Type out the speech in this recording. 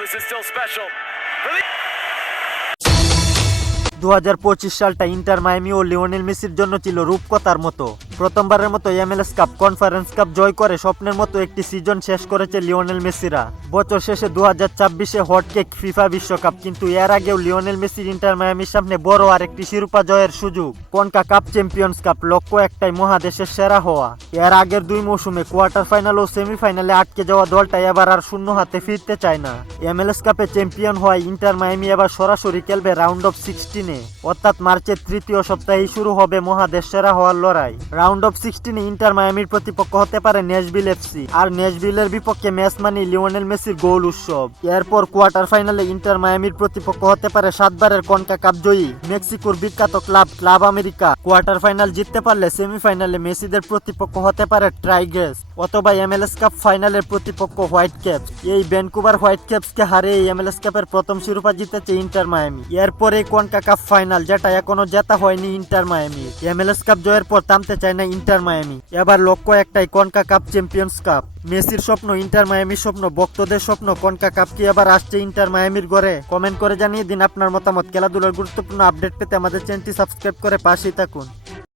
this is still special. For the 2025 সালটা inter Miami ও Lionel মেসির জন্য ছিল রূপকথার মতো। প্রথমবারের মতো MLS কাপ, কনফারেন্স কাপ জয় করে স্বপ্নের মতো একটি সিজন শেষ করেছে লিওনেল মেসিরা। বছর শেষে 2026-এ হটকেক ফিফা বিশ্বকাপ, কিন্তু এর আগেও লিওনেল মেসির ইন্টার মায়ামির সামনে বড় আরেকটি শিরোপা জয়ের সুযোগ, কনকাকাফ চ্যাম্পিয়ন্স কাপ। লক্ষ্য একটাই, মহাদেশের সেরা হওয়া। এর আগের 2 মৌসুমে কোয়ার্টার ফাইনাল ও সেমিফাইনালে আটকে যাওয়া দলটা এবার আর শূন্য হাতে ফিরতে চায় না। MLS কাপে চ্যাম্পিয়ন হওয়ায় ইন্টার মায়ামি এবার সরাসরি খেলবে রাউন্ড অফ 16-এ, অর্থাৎ মার্চের তৃতীয় সপ্তাহেই শুরু হবে মহাদেশ সেরা হওয়ার লড়াই। রাউন্ড অফ 16-এ ইন্টার মায়ামির প্রতিপক্ষ হতে পারে ন্যাশভিল এফসি, আর ন্যাশভিলের বিপক্ষে ম্যাচ মানি লিওনেল মেসির গোল উৎসব। এরপর কোয়ার্টার ফাইনালে ইন্টার মায়ামির প্রতিপক্ষ হতে পারে 7 বারের কনকাকাফ জয়ী মেক্সিকোর বিখ্যাত ক্লাব আমেরিকা। কোয়ার্টার ফাইনাল জিততে পারলে সেমিফাইনালে মেসিদের প্রতিপক্ষ হতে পারে টাইগ্রেস, অথবা MLS কাপ ফাইনালের প্রতিপক্ষ হোয়াইট ক্যাপস। এই ভ্যানকুভার হোয়াইট ক্যাপসকে হারিয়ে MLS কাপের প্রথম শিরোপা জিতেছে ইন্টার মায়ামি। এরপরে কনকাকাফ ফাইনাল, যেটা এখনো জেতা হয়নি ইন্টার মায়ামি। MLS কাপ জয়ের পর থামতে চায় না ইন্টার মায়ামি, এবার লক্ষ্য একটাই, কনকাকাফ চ্যাম্পিয়ন্স কাপ। মেসির স্বপ্ন, ইন্টার মায়ামির স্বপ্ন, ভক্তদের স্বপ্ন, কনকাকাফ কি এবার আসছে ইন্টার মায়ামির ঘরে? কমেন্ট করে জানিয়ে দিন আপনার মতামত। খেলাধুলার গুরুত্বপূর্ণ আপডেট পেতে আমাদের চ্যানেলটি সাবস্ক্রাইব করে পাশেই থাকুন।